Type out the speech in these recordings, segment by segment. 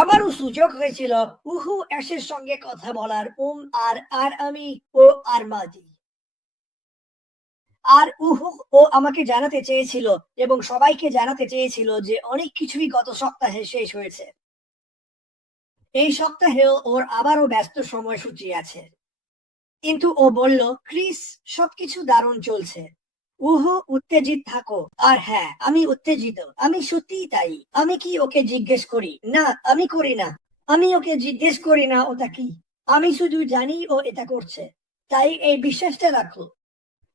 আমারও সুযোগ হয়েছিল উহু অ্যাশের সঙ্গে কথা বলার। আর আর আমি ও আর মাজি। আর উহু ও আমাকে জানাতে চেয়েছিল এবং সবাইকে জানাতে চেয়েছিল যে অনেক কিছুই গত সপ্তাহে শেষ হয়েছে। এই সপ্তাহেও ওর আবারও ব্যস্ত সময়সূচি আছে। কিন্তু ও বলল, ক্রিস, সবকিছু দারুণ চলছে। উহু, উত্তেজিত থাকো। আর হ্যাঁ, আমি উত্তেজিত। আমি সত্যিই তাই। আমি কি ওকে জিজ্ঞেস করি? না, আমি করি না। আমি ওকে জিজ্ঞেস করি না ওটা কি। আমি শুধু জানি ও এটা করছে। তাই এই বিশ্বাসটা রাখো।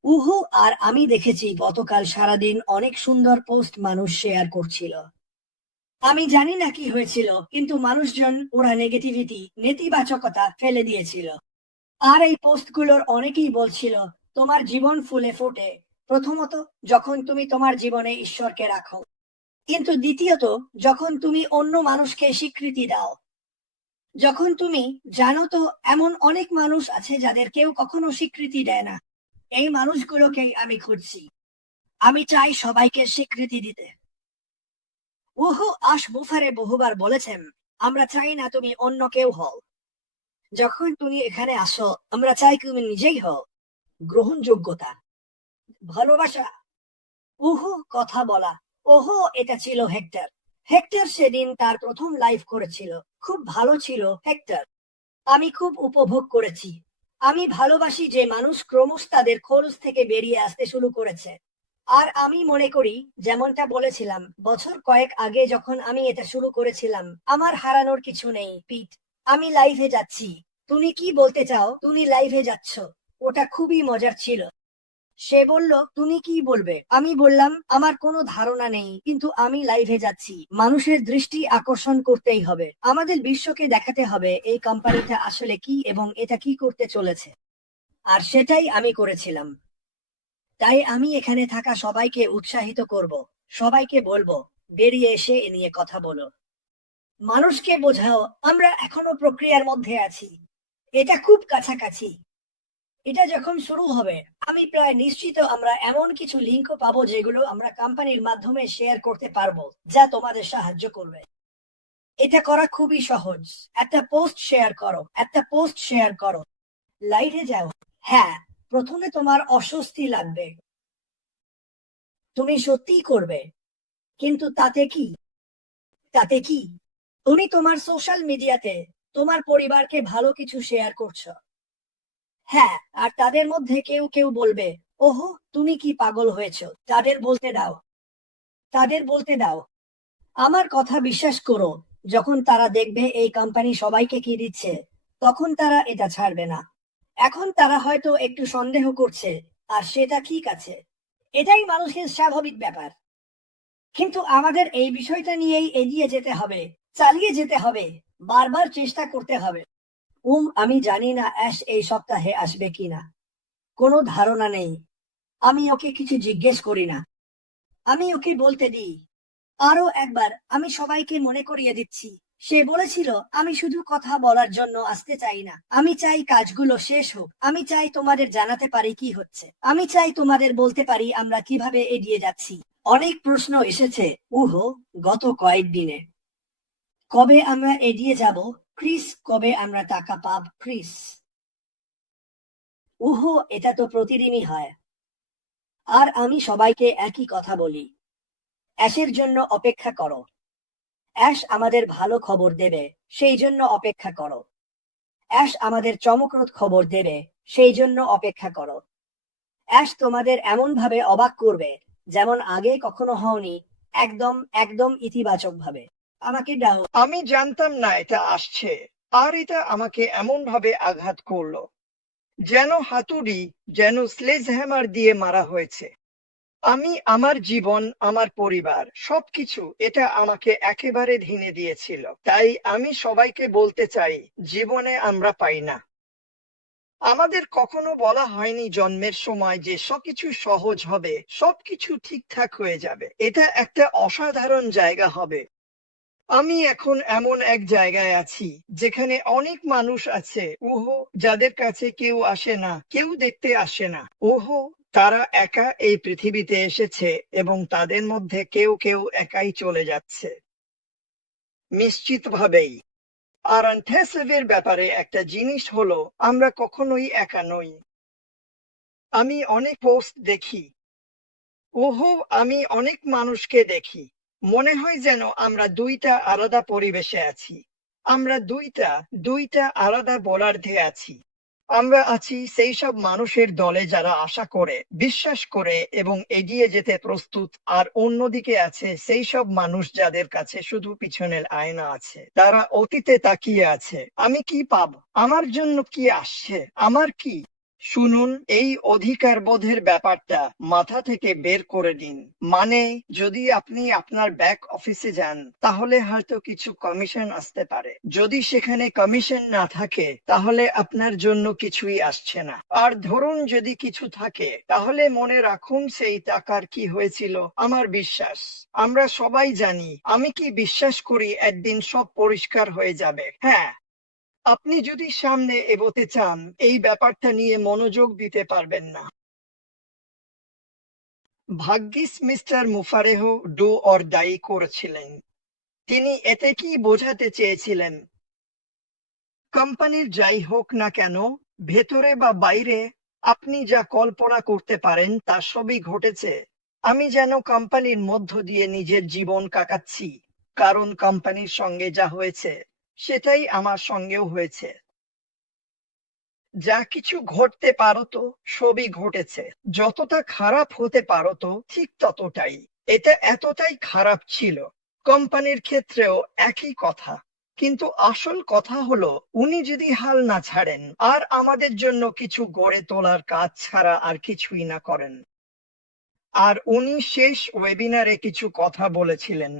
উহু আর আমি দেখেছি গতকাল সারাদিন অনেক সুন্দর পোস্ট মানুষ শেয়ার করছিল। আমি জানি না কি হয়েছিল, কিন্তু মানুষজন ওরা নেতিবাচকতা ফেলে দিয়েছিল। আর এই পোস্টগুলোর অনেকেই বলছিল, তোমার জীবন ফুলে ফোটে প্রথমত যখন তুমি তোমার জীবনে ঈশ্বরকে রাখো, কিন্তু দ্বিতীয়ত যখন তুমি অন্য মানুষকে স্বীকৃতি দাও। যখন তুমি জানো তো এমন অনেক মানুষ আছে যাদের কেউ কখনো স্বীকৃতি দেয় না। এই মানুষগুলোকেই আমি খুঁজছি। আমি চাই সবাইকে স্বীকৃতি দিতে। ওহো মুফারে বহুবার বলেছেন, আমরা চাই না তুমি অন্য কেউ হও। যখন তুমি এখানে আসো, আমরা চাই তুমি নিজেই হও। গ্রহণযোগ্যতা, ভালোবাসা, ওহো কথা বলা। ওহো, এটা ছিল হেক্টর। হেক্টর সেদিন তার প্রথম লাইভ করেছিল। খুব ভালো ছিল হেক্টর। আমি খুব উপভোগ করেছি। আমি ভালোবাসি যে মানুষ ক্রমশ তাদের খোলস থেকে বেরিয়ে আসতে শুরু করেছে। আর আমি মনে করি, যেমনটা বলেছিলাম বছর কয়েক আগে যখন আমি এটা শুরু করেছিলাম, আমার হারানোর কিছু নেই, পিট। আমি লাইভে যাচ্ছি। তুমি কি বলতে চাও তুমি লাইভে যাচ্ছ? ওটা খুবই মজার ছিল। সে বলল, তুমি কি বলবে? আমি বললাম, আমার কোনো ধারণা নেই, কিন্তু আমি লাইভে যাচ্ছি। মানুষের দৃষ্টি আকর্ষণ করতেই হবে। আমাদের বিশ্বকে দেখাতে হবে এই কোম্পানিটা আসলে কি এবং এটা কি করতে চলেছে। আর সেটাই আমি করেছিলাম। তাই আমি এখানে থাকা সবাইকে উৎসাহিত করব। সবাইকে বলবো, বেরিয়ে এসে এ নিয়ে কথা বলো। মানুষকে বোঝাও আমরা এখনো প্রক্রিয়ার মধ্যে আছি। এটা খুব কাছাকাছি। এটা যখন শুরু হবে, আমি প্রায় নিশ্চিত আমরা এমন কিছু লিঙ্কও পাবো যেগুলো আমরা কোম্পানির মাধ্যমে শেয়ার করতে পারবো, যা তোমাদের সাহায্য করবে। এটা করা খুবই সহজ। একটা পোস্ট শেয়ার করো, একটা পোস্ট শেয়ার করো। লাইভে যাও। হ্যাঁ, প্রথমে তোমার অস্বস্তি লাগবে। তুমি সত্যিই করবে। কিন্তু তাতে কি? তাতে কি? তুমি তোমার সোশ্যাল মিডিয়াতে তোমার পরিবারকে ভালো কিছু শেয়ার করছো। হ্যাঁ, আর তাদের মধ্যে কেউ কেউ বলবে, ওহো, তুমি কি পাগল হয়েছো? তাদের বলতে দাও। তাদের বলতে দাও। আমার কথা বিশ্বাস করো, যখন তারা দেখবে এই কোম্পানি সবাইকে কি দিচ্ছে, তখন তারা এটা ছাড়বে না। এখন তারা হয়তো একটু সন্দেহ করছে, আর সেটা ঠিক আছে। এটাই মানুষের স্বাভাবিক ব্যাপার। কিন্তু আমাদের এই বিষয়টা নিয়েই এগিয়ে যেতে হবে, চালিয়ে যেতে হবে, বারবার চেষ্টা করতে হবে। আমি জানি না অ্যাশ এই সপ্তাহে আসবে কিনা। কোনো ধারণা নেই। আমি ওকে কিছু জিজ্ঞেস করি না। আমি ওকে বলতে দিই। আরো একবার আমি সবাইকে মনে করিয়ে দিচ্ছি, সে বলেছিল আমি শুধু কথা বলার জন্য আসতে চাই না, আমি চাই কাজগুলো শেষ হোক। আমি চাই তোমাদের জানাতে পারি কি হচ্ছে। আমি চাই তোমাদের বলতে পারি আমরা কিভাবে এগিয়ে যাচ্ছি। অনেক প্রশ্ন এসেছে উহো গত কয়েকদিনে। কবে আমরা এগিয়ে যাব ক্রিস? কবে আমরা টাকা পাব ক্রিস? উহো, এটা তো প্রতিদিনই হয়। আর আমি সবাইকে একই কথা বলি, অ্যাশের জন্য অপেক্ষা করো। অ্যাশ আমাদের ভালো খবর দেবে, সেই জন্য অপেক্ষা করো। অ্যাশ আমাদের চমকপ্রদ খবর দেবে, সেই জন্য অপেক্ষা করো। অ্যাশ তোমাদের এমন ভাবে অবাক করবে, যেমন আগে কখনো হওনি। একদম একদম ইতিবাচক ভাবে। আমাকে দাও। আমি জানতাম না এটা আসছে, আর এটা আমাকে এমন ভাবে আঘাত করলো, যেন হাতুড়ি, যেন স্লেজ হ্যামার দিয়ে মারা হয়েছে। আমি আমার জীবন, আমার পরিবার, সবকিছু এটা আমাকে একেবারে ভেঙে দিয়েছিল। তাই আমি সবাইকে বলতে চাই, জীবনে আমরা পাই না। আমাদের কখনো বলা হয়নি জন্মের সময় যে সবকিছু সহজ হবে, সবকিছু ঠিকঠাক হয়ে যাবে, এটা একটা অসাধারণ জায়গা হবে। আমি এখন এমন এক জায়গায় আছি যেখানে অনেক মানুষ আছে, ওহো, যাদের কাছে কেউ আসে না, কেউ দেখতে আসে না। ওহো, তারা একা এই পৃথিবীতে এসেছে এবং তাদের মধ্যে কেউ কেউ একাই চলে যাচ্ছে। নিশ্চিতভাবেই। আর অ্যান্থেসেভের ব্যাপারে একটা জিনিস হলো, আমরা কখনোই একা নই। আমি অনেক পোস্ট দেখি, ওহো, আমি অনেক মানুষকে দেখি, মনে হয় যেন আমরা দুইটা আলাদা পরিবেশে আছি। আমরা দুইটা আলাদা বলার্ধে আছি। আমরা আছি সেই সব মানুষের দলে যারা আশা করে, বিশ্বাস করে এবং এগিয়ে যেতে প্রস্তুত, আর অন্যদিকে আছে সেই সব মানুষ যাদের কাছে শুধু পিছনের আয়না আছে। তারা অতীতে তাকিয়ে আছে, আমি কি পাবো, আমার জন্য কি আসছে, আমার কি। শুনুন, এই অধিকারবোধের ব্যাপারটা মাথা থেকে বের করে দিন। মানে, যদি আপনি আপনার ব্যাক অফিসে যান, তাহলে হয়তো কিছু কমিশন আসতে পারে। যদি সেখানে কমিশন না থাকে, তাহলে আপনার জন্য কিছুই আসছে না। আর ধরুন যদি কিছু থাকে, তাহলে মনে রাখুন সেই টাকার কি হয়েছিল। আমার বিশ্বাস, আমরা সবাই জানি, আমি কি বিশ্বাস করি একদিন সব পরিষ্কার হয়ে যাবে। হ্যাঁ, আপনি যদি সামনে এগোতে চান, এই ব্যাপারটা নিয়ে মনোযোগ দিতে পারবেন না। ভাগ্যিস মিস্টার মুফারেহ ডু অর ডাই করেছিলেন। তিনি এতে কি বোঝাতে চেয়েছিলেন? কোম্পানির যাই হোক না কেন, ভেতরে বা বাইরে, আপনি যা কল্পনা করতে পারেন তা সবই ঘটেছে। আমি যেন কোম্পানির মধ্য দিয়ে নিজের জীবন কাটাচ্ছি, কারণ কোম্পানির সঙ্গে যা হয়েছে সেটাই আমার সঙ্গেও হয়েছে। যা কিছু ঘটতে পারতো সবই ঘটেছে। যতটা খারাপ হতে পারতো ঠিক ততটাই। এটা এতটাই খারাপ ছিল। কোম্পানির ক্ষেত্রেও একই কথা। কিন্তু আসল কথা হলো, উনি যদি হাল না ছাড়েন আর আমাদের জন্য কিছু গড়ে তোলার কাজ ছাড়া আর কিছুই না করেন। আর উনি শেষ ওয়েবিনারে কিছু কথা বলেছিলেন।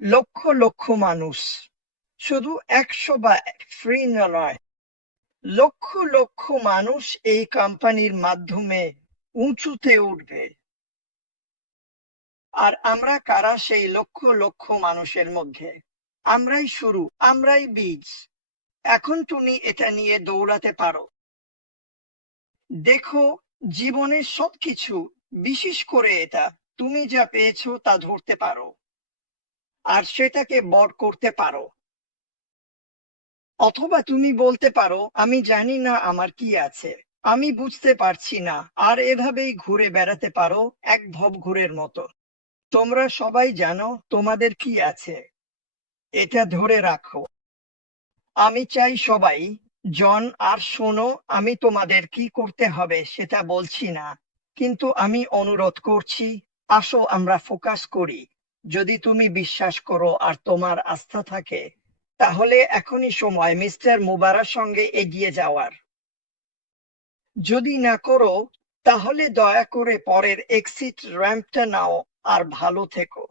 লক্ষ লক্ষ মানুষ, শুধু 100 বা ফ্রি নয়, লক্ষ লক্ষ মানুষ এই কোম্পানির মাধ্যমে উঁচুতে উঠবে। আর আমরা কারা সেই লক্ষ লক্ষ মানুষের মধ্যে? আমরাই শুরু, আমরাই বীজ। এখন তুমি এটা নিয়ে দৌড়াতে পারো। দেখো, জীবনের সবকিছু, বিশেষ করে এটা, তুমি যা পেয়েছো তা ধরতে পারো আর সেটাকে বড় করতে পারো। অথবা তুমি বলতে পারো, আমি জানি না আমার কি আছে, আমি বুঝতে পারছি না, আর এভাবেই ঘুরে বেড়াতে পারো এক ভবঘুরের মতো। তোমরা সবাই জানো তোমাদের কি আছে, এটা ধরে রাখো। আমি চাই সবাই, জন, আর শোনো, আমি তোমাদের কি করতে হবে সেটা বলছি না, কিন্তু আমি অনুরোধ করছি, আসো আমরা ফোকাস করি। যদি তুমি বিশ্বাস করো আর তোমার আস্থা থাকে, তাহলে এখনই সময় মিস্টার মুবারার সঙ্গে এগিয়ে যাওয়ার। যদি না করো, তাহলে দয়া করে পরের এক্সিট র্যাম্পটা নাও আর ভালো থেকো।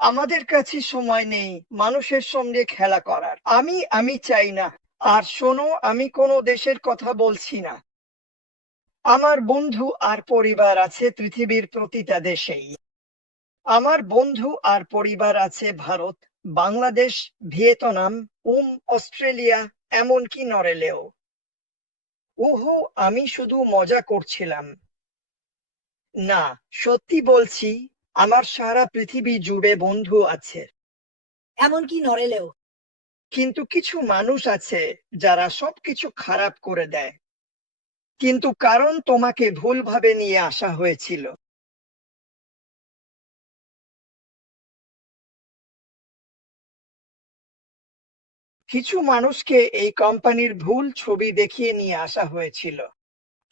আমাদের কাছে সময় নেই মানুষের সঙ্গে খেলা করার। আমি চাই না। আর শোনো, আমি কোনো দেশের কথা বলছি না। আমার বন্ধু আর পরিবার আছে পৃথিবীর প্রতিটা দেশেই। আমার বন্ধু আর পরিবার আছে ভারত, বাংলাদেশ, ভিয়েতনাম, অস্ট্রেলিয়া, এমনকি নরেলেও। ওহো, আমি শুধু মজা করছিলাম। না, সত্যি বলছি, আমার সারা পৃথিবী জুড়ে বন্ধু আছে। এমনকি নরেলেও। কিন্তু কিছু মানুষ আছে যারা সবকিছু খারাপ করে দেয়, কিন্তু কারণ তোমাকে ভুলভাবে নিয়ে আসা হয়েছিল। কিছু মানুষকে এই কোম্পানির ভুল ছবি দেখিয়ে নিয়ে আসা হয়েছিল।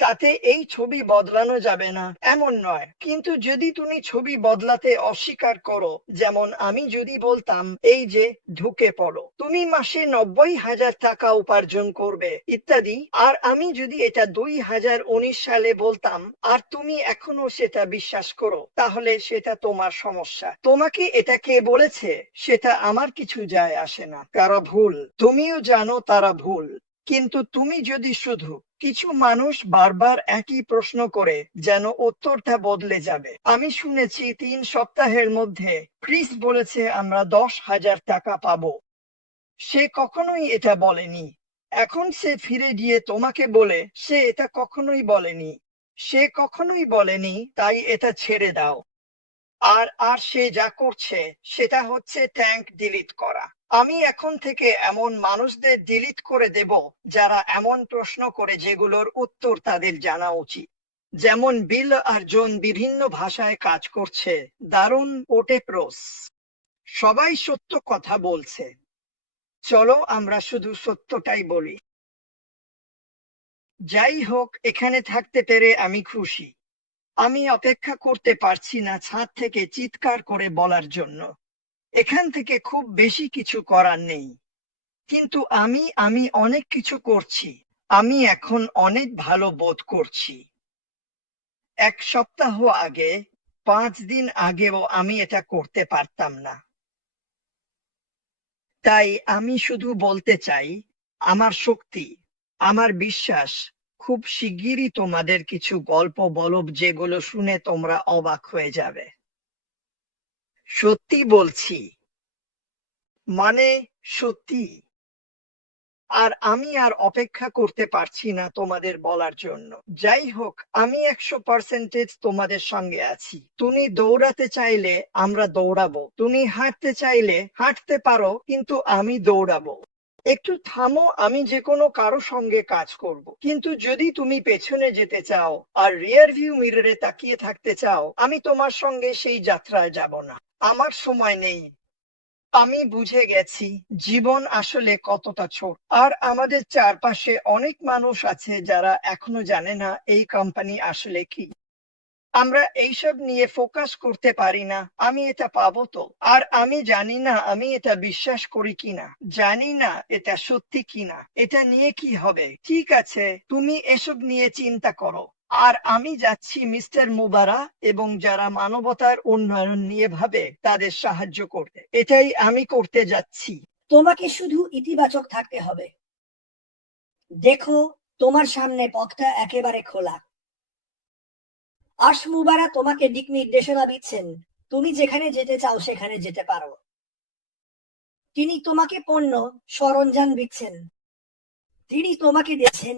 তাতে এই ছবি বদলানো যাবে না এমন নয়, কিন্তু যদি তুমি ছবি বদলাতে অস্বীকার করো, যেমন আমি যদি বলতাম, এই যে ঢুকে পড়ো, তুমি মাসে 90,000 টাকা উপার্জন করবে ইত্যাদি, আর আমি যদি এটা 2019 সালে বলতাম আর তুমি এখনো সেটা বিশ্বাস করো, তাহলে সেটা তোমার সমস্যা। তোমাকে এটা কে বলেছে সেটা আমার কিছু যায় আসে না, তারা ভুল, তুমিও জানো তারা ভুল। কিন্তু তুমি যদি শুধু, কিছু মানুষ বারবার একই প্রশ্ন করে যেন উত্তরটা বদলে যাবে। আমি শুনেছি 3 সপ্তাহের মধ্যে ক্রিস বলেছে আমরা 10,000 টাকা পাবো। সে কখনোই এটা বলেনি। এখন সে ফিরে গিয়ে তোমাকে বলে সে এটা কখনোই বলেনি। সে কখনোই বলেনি, তাই এটা ছেড়ে দাও। আর আর সে যা করছে সেটা হচ্ছে ট্যাঙ্ক ডিলিট করা। আমি এখন থেকে এমন মানুষদের ডিলিট করে দেব যারা এমন প্রশ্ন করে যেগুলোর উত্তর তাদের জানা উচিত। যেমন বিল আর জন বিভিন্ন ভাষায় কাজ করছে, দারুণ ওটে প্রোস। সবাই সত্য কথা বলছে, চলো আমরা শুধু সত্যটাই বলি। যাই হোক, এখানে থাকতে পেরে আমি খুশি। আমি অপেক্ষা করতে পারছি না ছাদ থেকে চিৎকার করে বলার জন্য, এখান থেকে খুব বেশি কিছু করার নেই। কিন্তু আমি অনেক কিছু করছি। আমি এখন অনেক ভালো বোধ করছি। 1 সপ্তাহ আগে, 5 দিন আগেও আমি এটা করতে পারতাম না। তাই আমি শুধু বলতে চাই, আমার শক্তি, আমার বিশ্বাস খুব শিগগিরই তোমাদের কিছু গল্প বলব যেগুলো শুনে তোমরা অবাক হয়ে যাবে। সত্যি বলছি, মানে সত্যি। আর আমি আর অপেক্ষা করতে পারছি না তোমাদের বলার জন্য। যাই হোক, আমি 100% তোমাদের সঙ্গে আছি। তুমি দৌড়াতে চাইলে আমরা দৌড়াবো, তুমি হাঁটতে চাইলে হাঁটতে পারো, কিন্তু আমি দৌড়াবো। একটু থামো, আমি যে কোনো কারো সঙ্গে কাজ করব। কিন্তু যদি তুমি পেছনে যেতে চাও আর রিয়ার ভিউ মিররে তাকিয়ে থাকতে চাও, আমি তোমার সঙ্গে সেই যাত্রায় যাব না। আমার সময় নেই। আমি বুঝে গেছি জীবন আসলে কতটা ছোট। আর আমাদের চারপাশে অনেক মানুষ আছে যারা এখনো জানে না এই কোম্পানি আসলে কি। আমরা এইসব নিয়ে ফোকাস করতে পারি না, আমি এটা পাবো তো, আর আমি জানি না আমি এটা বিশ্বাস করি কিনা, জানি না এটা সত্যি কিনা, এটা নিয়ে কি হবে। ঠিক আছে, তুমি এসব নিয়ে চিন্তা করো, আর আমি যাচ্ছি মিস্টার মুবারা এবং যারা মানবতার উন্নয়ন নিয়ে ভাবে তাদের সাহায্য করতে। এটাই আমি করতে যাচ্ছি। তোমাকে শুধু ইতিবাচক থাকতে হবে। দেখো, তোমার সামনে পথটা একেবারে খোলা। আশমুবারা তোমাকে দিক নির্দেশনা দিচ্ছেন, তুমি যেখানে যেতে চাও সেখানে যেতে পারো। তিনি তোমাকে পণ্য সরঞ্জাম দিচ্ছেন, তিনি তোমাকে দিচ্ছেন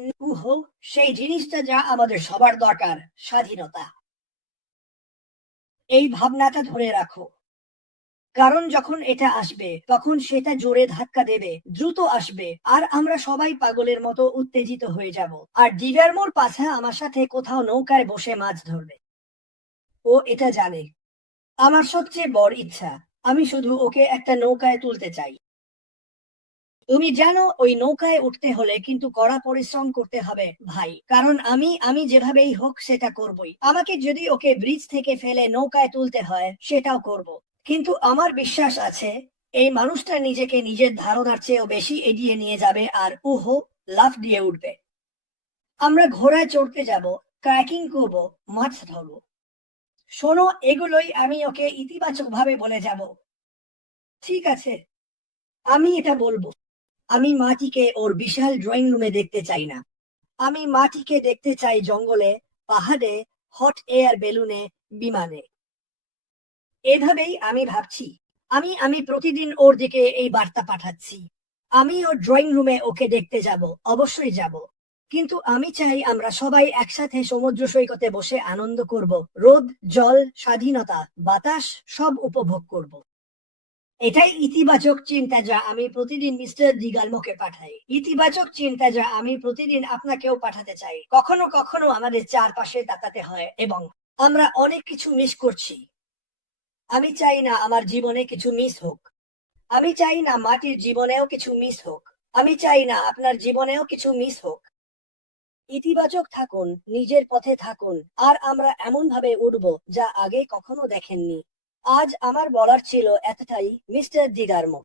সেই জিনিসটা যা আমাদের সবার দরকার, স্বাধীনতা। এই ভাবনাটা ধরে রাখো, কারণ যখন এটা আসবে তখন সেটা জোরে ধাক্কা দেবে, দ্রুত আসবে, আর আমরা সবাই পাগলের মতো উত্তেজিত হয়ে যাব। আর ডিগারমোর পাছা আমার সাথে কোথাও নৌকায় বসে মাছ ধরবে। ও এটা জানে। আমার সবচেয়ে বড় ইচ্ছা, আমি শুধু ওকে একটা নৌকায় তুলতে চাই। তুমি জানো, ওই নৌকায় উঠতে হলে কিন্তু কড়া পরিশ্রম করতে হবে ভাই, কারণ আমি যেভাবেই হোক সেটা করবই। আমাকে যদি ওকে ব্রিজ থেকে ফেলে নৌকায় তুলতে হয় সেটাও করব। কিন্তু আমার বিশ্বাস আছে এই মানুষটা নিজেকে নিজের ধারণার চেয়েও বেশি এগিয়ে নিয়ে যাবে আর লাফ দিয়ে উঠবে। আমরা ঘোড়ায় চড়তে যাব, ট্রেকিং করব, মাছ ধরবো। শোনো, এগুলোই আমি ওকে ইতিবাচক ভাবে বলে যাব। ঠিক আছে, আমি এটা বলবো। আমি মাটিকে ওর বিশাল ড্রয়িং রুমে দেখতে চাই না। আমি মাটিকে দেখতে চাই জঙ্গলে, পাহাড়ে, হট এয়ার বেলুনে, বিমানে। এভাবেই আমি ভাবছি। আমি প্রতিদিন ওর দিকে এই বার্তা পাঠাচ্ছি। আমি ওর ড্রয়িং রুমে ওকে দেখতে যাব, অবশ্যই যাব। কিন্তু আমি চাই আমরা সবাই একসাথে সমুদ্র সৈকতে বসে আনন্দ করব, রোদ, জল, স্বাধীনতা, বাতাস সব উপভোগ করব। এটাই ইতিবাচক চিন্তা যা আমি প্রতিদিন মিস্টার দিগালমোকে পাঠাই, ইতিবাচক চিন্তা যা আমি প্রতিদিন আপনাকেও পাঠাতে চাই। কখনো কখনো আমাদের চারপাশে তাকাতে হয় এবং আমরা অনেক কিছু মিস করছি। আমি চাই না আমার জীবনে কিছু মিস হোক। আমি চাই না মাটির জীবনেও কিছু মিস হোক। আমি চাই না আপনার জীবনেও কিছু মিস হোক। ইতিবাচক থাকুন, নিজের পথে থাকুন, আর আমরা এমন ভাবে উঠব যা আগে কখনো দেখেননি। আজ আমার বলার ছিল এতটাই, মিস্টার দিগারমো।